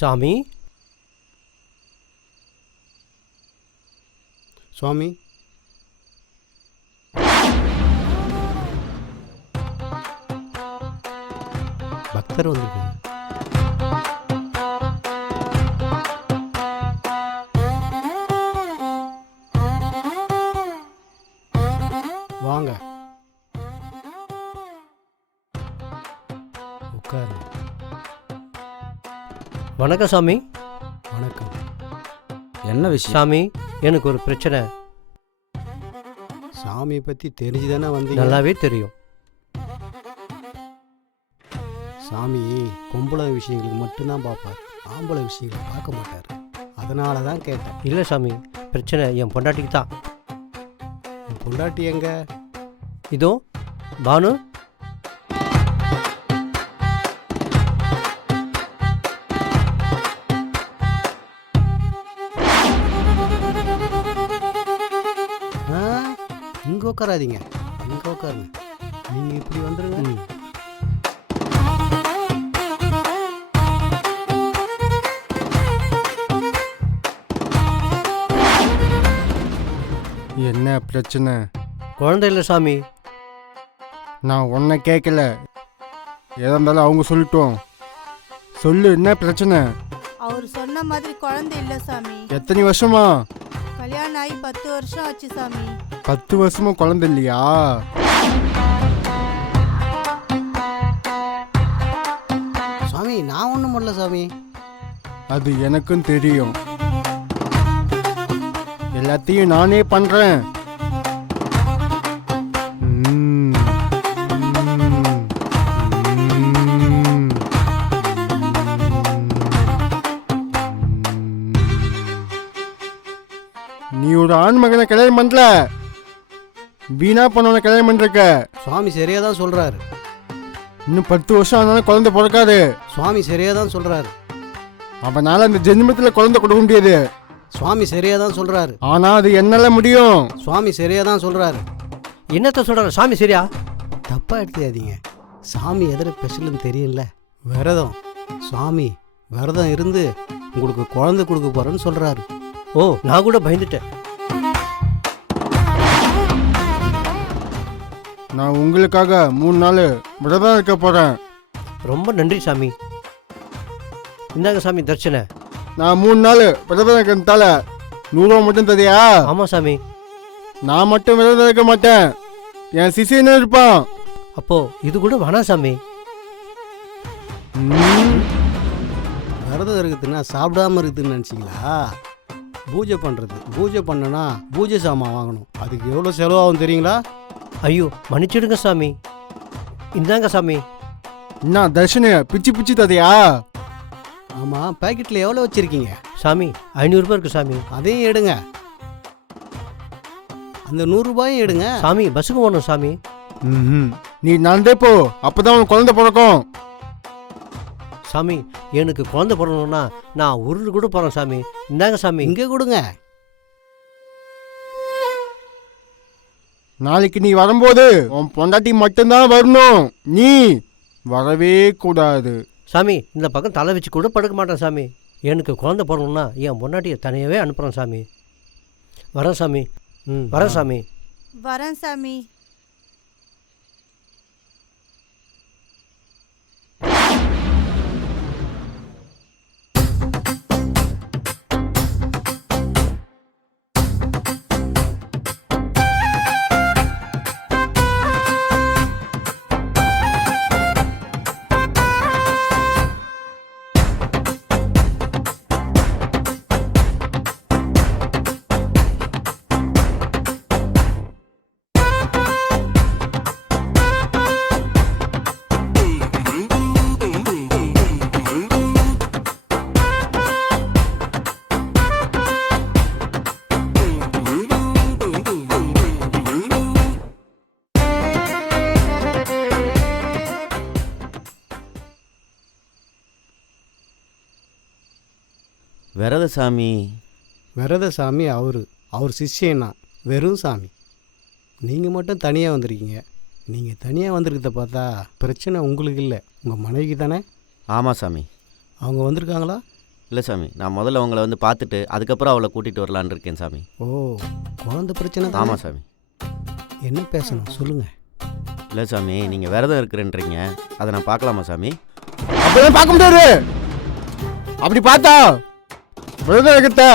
சாமி சுவாமி பக்தர் வந்திருக்காங்க. வாங்க உட்காரு. வணக்கம் சாமி. வணக்கம். என்ன விஷயம்? சாமி எனக்கு ஒரு பிரச்சனை. சாமியை பற்றி தெரிஞ்சுதானே வந்தீங்க? நல்லாவே தெரியும். சாமி பொம்பளை விஷயங்களுக்கு மட்டும்தான் பார்ப்பார், ஆம்பளை விஷயங்களை பார்க்க மாட்டார். அதனால தான் கேட்டேன். இல்லை சாமி, பிரச்சனை என் பொண்டாட்டிக்கு தான். உன் பொண்டாட்டி எங்க? இதோ பானு. இங்கே உட்காராதீங்க, இங்கே உட்காருங்க. நீங்கள் இப்படி வந்துடுங்க. என்ன பிரச்சனை? குழந்தை இல்லை சாமி. நான் உன்னை கேட்கல, எதா இருந்தாலும் அவங்க சொல்லட்டும். சொல்லு, என்ன பிரச்சனை? அவர் சொன்ன மாதிரி குழந்தை இல்ல சாமி. எத்தனை வருஷமா? கல்யாணம் ஆகி 10 வருஷம் ஆச்சு சாமி. 10 வருஷமா குழந்தை இல்லையா? சாமி நான் ஒன்றும் பண்ணல சாமி. அது எனக்கும் தெரியும். எல்லாத்தையும் நானே பண்றேன். நீ ஒரு ஆண் மகனை கல்யாணம் பண்ணல, வீணா பண்ணவனை கல்யாணம் பண்ணிருக்க. சுவாமி சரியாக தான் சொல்கிறாரு. இன்னும் 10 வருஷம் ஆனாலும் குழந்தை பிறக்காது. சுவாமி சரியாக தான் சொல்கிறாரு. அவனால அந்த ஜென்மத்தில் குழந்தை கொடுக்க முடியாது. சுவாமி சரியாக தான் சொல்கிறாரு. ஆனா அது என்னால முடியும். சுவாமி சரியாக தான் சொல்கிறாரு. என்னத்த சொல்கிறார் சாமி? சரியா? தப்பாக எடுத்துக்காதீங்க. சாமி எதிர ஸ்பெஷல்னு தெரியல. விரதம். சுவாமி விரதம் இருந்து உங்களுக்கு குழந்தை கொடுக்க போகிறேன்னு சொல்கிறாரு. ஓ, நான் கூட பயந்துட்டேன். நான் உங்களுக்காக 3 நாள் விரதம் இருக்க போறேன். ரொம்ப நன்றி சாமி. இந்தாங்க சாமி தர்ச்சனை. நான் 3 நாள் விரதம் இருக்கிறதால 100 ரூபா மட்டும் தரியா? ஆமாம் சாமி. நான் மட்டும் விரதம் இருக்க மாட்டேன், என் சிசியனு இருப்பான். அப்போ இது கூட வேணாம் சாமி. விரதம் இருக்குதுன்னா சாப்பிடாம இருக்குதுன்னு நினச்சிங்களா? பூஜை பண்ணுறது. பூஜை பண்ணனா பூஜை சாமான் வாங்கணும். அதுக்கு எவ்வளோ செலவாகும் தெரியுங்களா? ஐயோ மன்னிச்சிடுங்க சாமி. இந்தாங்க சாமி. என்ன தர்ஷனு பிச்சு பிச்சு தரியா? ஆமாம், பேக்கெட்டில் எவ்வளோ வச்சுருக்கீங்க? சாமி 500 ரூபாய் இருக்கு சாமி. அதையும் எடுங்க. அந்த 100 ரூபாயும் எடுங்க. சாமி பஸ்ஸுக்கு போகணும் சாமி. நீ நடந்தே போ, அப்பதான் உனக்கு குழந்தை பிறக்கும். சாமி எனக்கு குழந்தை பிறக்கணும்னா நான் உருள் கூட போகிறேன் சாமி. இந்தாங்க சாமி. இங்கே கொடுங்க. நாளைக்கு நீ வரும்போது உன் பொண்டாட்டி மட்டும்தான் வரணும், நீ வரவே கூடாது. சாமி இந்த பக்கம் தலை வச்சு கூட படுக்க மாட்டேன் சாமி. எனக்கு குழந்தை பிறக்கணும்னா என் பொண்டாட்டியை தனியாகவே அனுப்புகிறேன் சாமி. வரேன் சாமி. வரேன் சாமி. வரேன் சாமி. விரதசாமி. விரதசாமி அவர் சிஷ்யனா வெறும் சாமி. நீங்கள் மட்டும் தனியாக வந்திருக்கீங்க. நீங்கள் தனியாக வந்திருக்கிறத பார்த்தா பிரச்சனை உங்களுக்கு இல்லை, உங்கள் மனைவிக்கு தானே? ஆமாம் சாமி. அவங்க வந்திருக்காங்களா? இல்லை சாமி, நான் முதல்ல அவங்கள வந்து பார்த்துட்டு அதுக்கப்புறம் அவளை கூட்டிகிட்டு வரலான்னு இருக்கேன் சாமி. ஓ, குழந்தை பிரச்சனை தான். ஆமாம் சாமி. என்ன பேசணும் சொல்லுங்கள். இல்லை சாமி, நீங்கள் விரதம் இருக்கிறேன்றீங்க, அதை நான் பார்க்கலாமா சாமி? அப்படியே பார்க்க முடியாது. அப்படி பார்த்தா விரதம் இருக்கிறத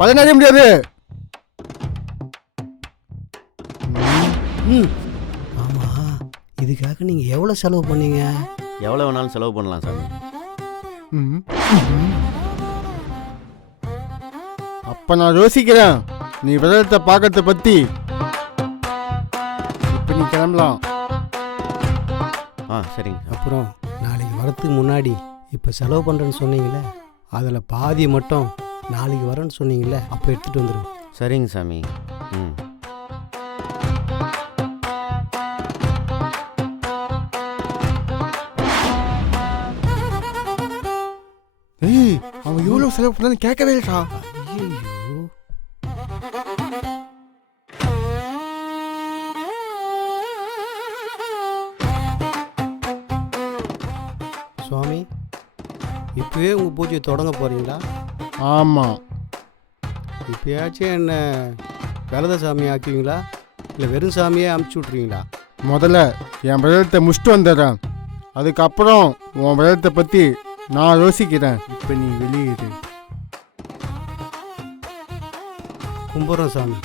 பலனடைய முடியாது. ஆமாம், இதுக்காக நீங்கள் எவ்வளோ செலவு பண்ணீங்க? எவ்வளோ வேணாலும் செலவு பண்ணலாம் சாமி. அப்ப நான் யோசிக்கிறேன் நீ விரதத்தை பார்க்கறத பத்தி. இப்ப நீ கிளம்பலாம். சரிங்க. அப்புறம் நாளைக்கு வரத்துக்கு முன்னாடி இப்போ செலவு பண்ணுறேன்னு சொன்னீங்களே, அதில் பாதி மட்டும் நாளைக்கு வரேன்னு சொன்னீங்களே, அப்போ எடுத்துகிட்டு வந்துடுங்க. சரிங்க சாமி. ம். ஏய், அவன் எவ்வளவு செலவு பண்ணான்னு கேட்கவே இல்லைடா. ஐயோ, சுவாமி இப்போவே உங்கள் பூஜையை தொடங்க போகிறீங்களா? ஆமா. இப்போயாச்சும் என்ன விரத சாமி ஆக்குவீங்களா, இல்லை வெறும் சாமியே அமுச்சு விட்ருவீங்களா? முதல்ல என் விரதத்தை முடிச்சுட்டு வந்துடுறேன், அதுக்கப்புறம் உன் விரதத்தை பற்றி நான் யோசிக்கிறேன். இப்போ நீ வெளியிடு. கும்பிட்றோம் சாமி.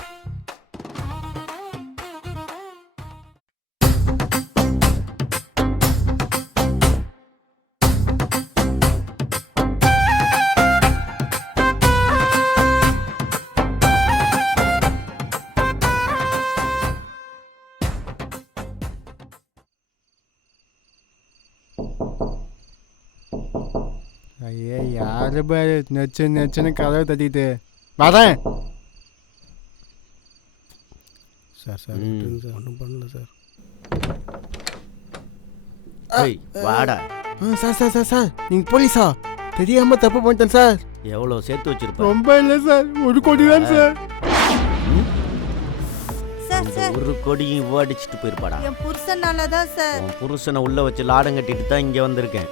ஐயே, யாரு பாரு நெச்சுன்னு கதவை தட்டிட்டு வரேன். சார் சார் சார் ஒன்றும் பண்ணல சார். ஏய், வாடா. சார் சார் சார் சார் நீங்கள் போலீஸா? தெரியாம தப்பு பண்ணிட்டேன் சார். எவ்வளோ சேர்த்து வச்சிருப்ப? ரொம்ப இல்லை சார், 1 கோடி தான் சார். சார் சார் 1 கோடியும் இவ்வளோ அடிச்சுட்டு போயிருப்பாடா. என் புருஷனால தான் சார். உன் புருஷனை உள்ள வச்சு லாடம் கட்டிட்டு தான் இங்கே வந்திருக்கேன்.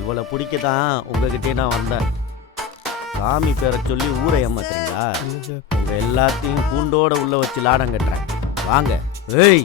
இவளை பிடிக்க தான் உங்ககிட்டே நான் வந்தேன். சாமி பேரை சொல்லி ஊரை ஏமாத்துறீங்களா? உங்க எல்லாத்தையும் கூண்டோட உள்ள வச்சு லாடம் கட்டுறேன். வாங்க. ஏய்,